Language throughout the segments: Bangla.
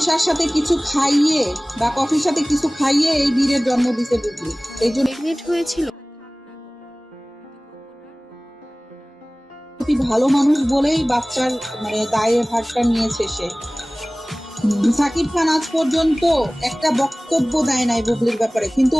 চার সাথে কিছু খাইয়ে বা কফির সাথে কিছু খাইয়ে এই বীরের জন্ম দিতে বুবলি। এই জন্য হয়েছিল। ভালো মানুষ বলেই বাচ্চার মানে দায়ের ভারটা নিয়েছে সে। সাকিব খান আজ পর্যন্ত একটা বক্তব্য দেয় নাই বুবলির ব্যাপারে কিন্তু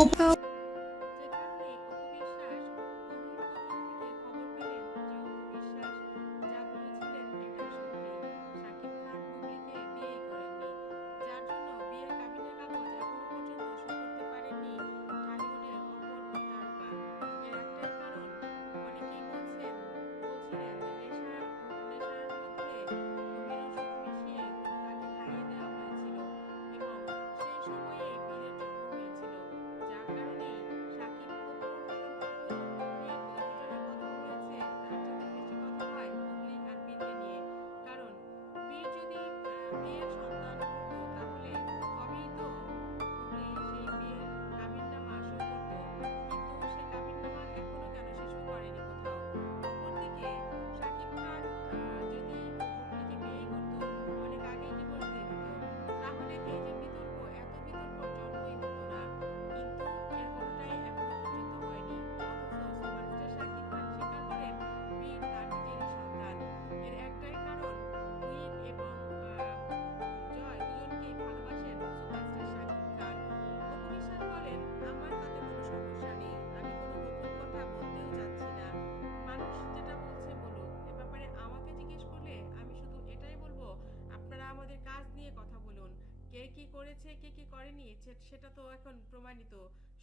করেছে, কে কি করেনি সেটা তো এখন প্রমাণিত।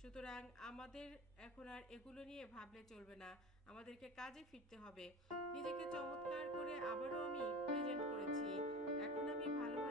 সুতরাং আমাদের এখন আর এগুলো নিয়ে ভাবলে চলবে না। আমাদেরকে কাজে ফিরতে হবে। নিজেকে চমৎকার করে আবারও আমি প্রেজেন্ট করেছি। এখন আমি ভালো